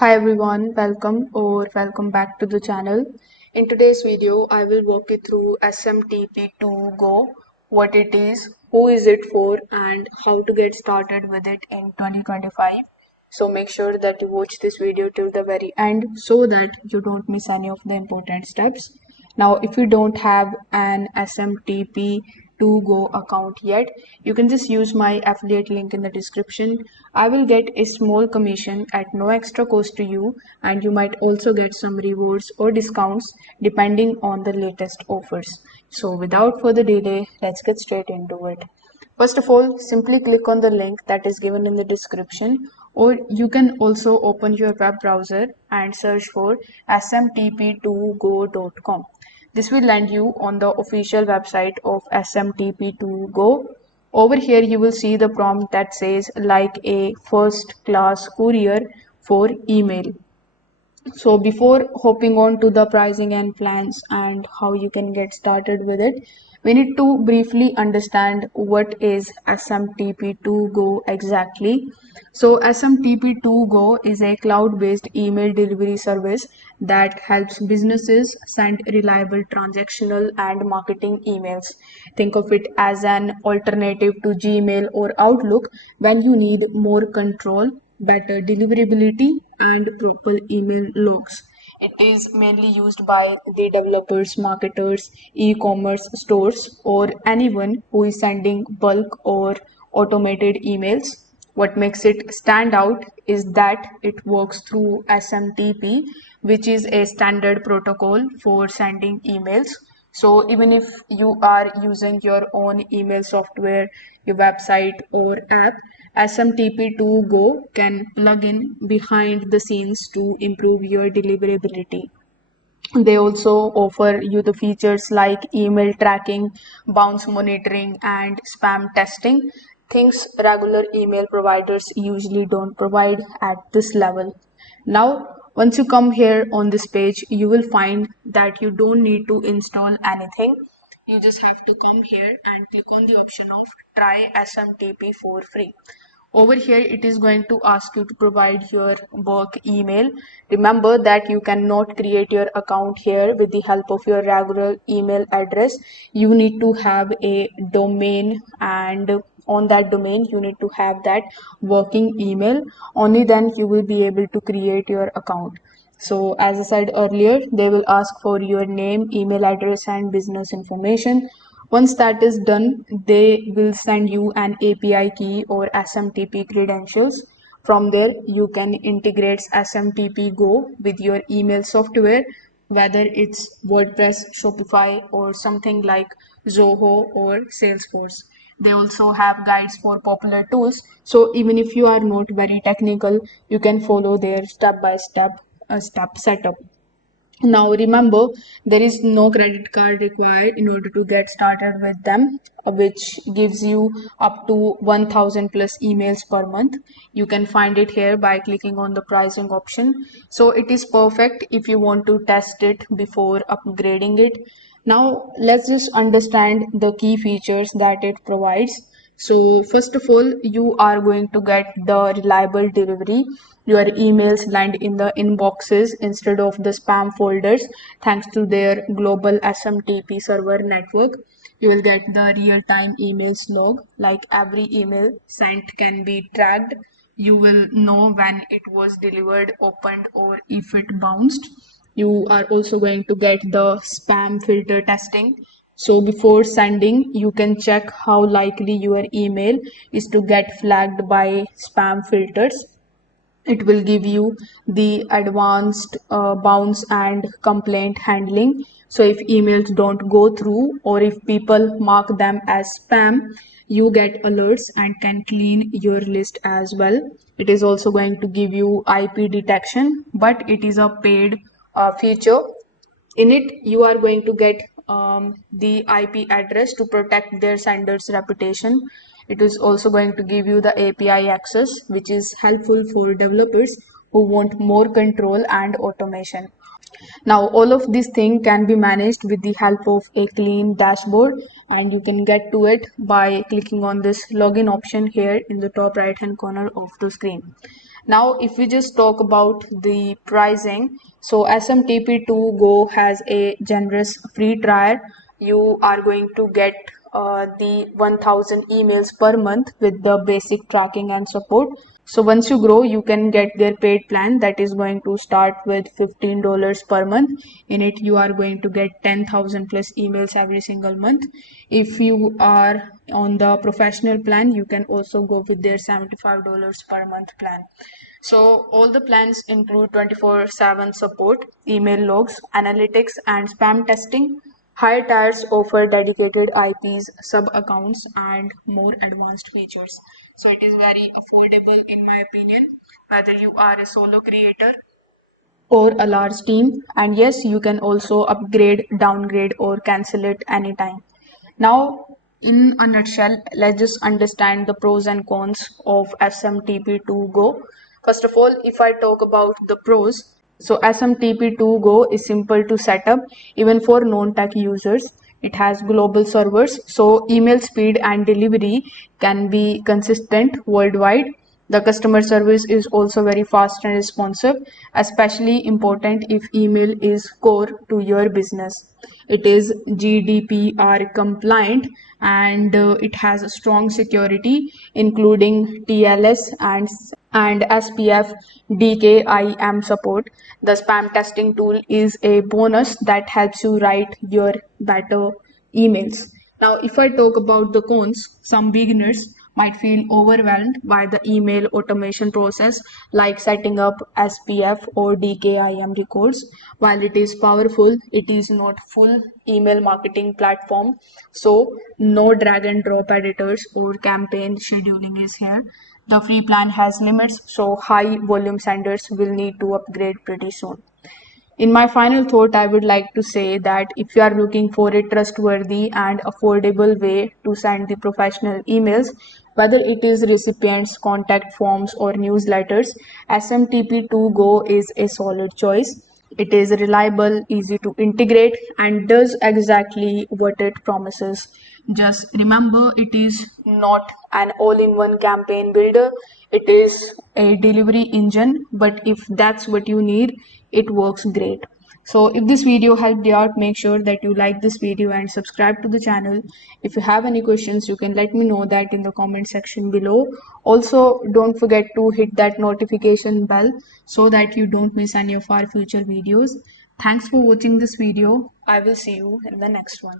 Hi everyone, welcome back to the channel. In today's video, I will walk you through SMTP2GO, what it is, who is it for, and how to get started with it in 2025. So make sure that you watch this video till the very end so that you don't miss any of the important steps. Now, if you don't have an SMTP2GO account yet, you can just use my affiliate link in the description. I will get a small commission at no extra cost to you, and you might also get some rewards or discounts depending on the latest offers. So, without further delay, let's get straight into it. First of all, simply click on the link that is given in the description, or you can also open your web browser and search for smtp2go.com. This will land you on the official website of SMTP2Go. Over here, you will see the prompt that says like a first class courier for email. So before hopping on to the pricing and plans and how you can get started with it, we need to briefly understand what is SMTP2Go exactly. So SMTP2Go is a cloud-based email delivery service that helps businesses send reliable transactional and marketing emails. Think of it as an alternative to Gmail or Outlook when you need more control, better deliverability, and proper email logs. It is mainly used by the developers, marketers, e-commerce stores, or anyone who is sending bulk or automated emails. What makes it stand out is that it works through SMTP, which is a standard protocol for sending emails. So even if you are using your own email software, your website or app, SMTP2Go can plug in behind the scenes to improve your deliverability. They also offer you the features like email tracking, bounce monitoring, and spam testing, things regular email providers usually don't provide at this level. Now, once you come here on this page, you will find that you don't need to install anything. You just have to come here and click on the option of try SMTP for free. Over here, it is going to ask you to provide your work email. Remember that you cannot create your account here with the help of your regular email address. You need to have a domain, and on that domain, you need to have that working email. Only then you will be able to create your account. So as I said earlier, they will ask for your name, email address, and business information. Once that is done, they will send you an API key or SMTP credentials. From there, you can integrate SMTP Go with your email software, whether it's WordPress, Shopify, or something like Zoho or Salesforce. They also have guides for popular tools. So even if you are not very technical, you can follow their step setup. Now remember, there is no credit card required in order to get started with them, which gives you up to 1000 plus emails per month. You can find it here by clicking on the pricing option. So it is perfect if you want to test it before upgrading it. Now let's just understand the key features that it provides. So first of all, you are going to get the reliable delivery. Your emails land in the inboxes instead of the spam folders thanks to their global SMTP server network. You will get the real-time emails log, like every email sent can be tracked. You will know when it was delivered, opened, or if it bounced. You are also going to get the spam filter testing. So before sending, you can check how likely your email is to get flagged by spam filters. It will give you the advanced bounce and complaint handling. So if emails don't go through or if people mark them as spam, you get alerts and can clean your list as well. It is also going to give you IP detection, but it is a paid feature. In it, you are going to get the IP address to protect their sender's reputation. It is also going to give you the API access, which is helpful for developers who want more control and automation. Now, all of these things can be managed with the help of a clean dashboard, and you can get to it by clicking on this login option here in the top right hand corner of the screen. Now, if we just talk about the pricing, so SMTP2GO has a generous free trial. You are going to get the 1000 emails per month with the basic tracking and support. So once you grow, you can get their paid plan that is going to start with $15 per month. In it, you are going to get 10,000 plus emails every single month. If you are on the professional plan, you can also go with their $75 per month plan. So all the plans include 24/7 support, email logs, analytics, and spam testing. Higher tiers offer dedicated IPs, sub accounts, and more advanced features. So it is very affordable in my opinion, whether you are a solo creator or a large team. And yes, you can also upgrade, downgrade, or cancel it anytime. Now, in a nutshell, let's just understand the pros and cons of SMTP2Go. First of all, if I talk about the pros, so SMTP2Go is simple to set up even for non-tech users. It has global servers, so email speed and delivery can be consistent worldwide. The customer service is also very fast and responsive, especially important if email is core to your business. It is GDPR compliant and it has a strong security, including TLS and SPF DKIM support. The spam testing tool is a bonus that helps you write your better emails. Now, if I talk about the cons, some beginners might feel overwhelmed by the email automation process, like setting up SPF or DKIM records. While it is powerful, it is not full email marketing platform. So no drag and drop editors or campaign scheduling is here. The free plan has limits, so high volume senders will need to upgrade pretty soon. In my final thought, I would like to say that if you are looking for a trustworthy and affordable way to send the professional emails, whether it is recipients, contact forms, or newsletters, SMTP2Go is a solid choice. It is reliable, easy to integrate, and does exactly what it promises. Just remember, it is not an all in one campaign builder, it is a delivery engine, but if that's what you need, it works great. So if this video helped you out, make sure that you like this video and subscribe to the channel. If you have any questions, you can let me know that in the comment section below. Also, don't forget to hit that notification bell so that you don't miss any of our future videos. Thanks for watching this video. I will see you in the next one.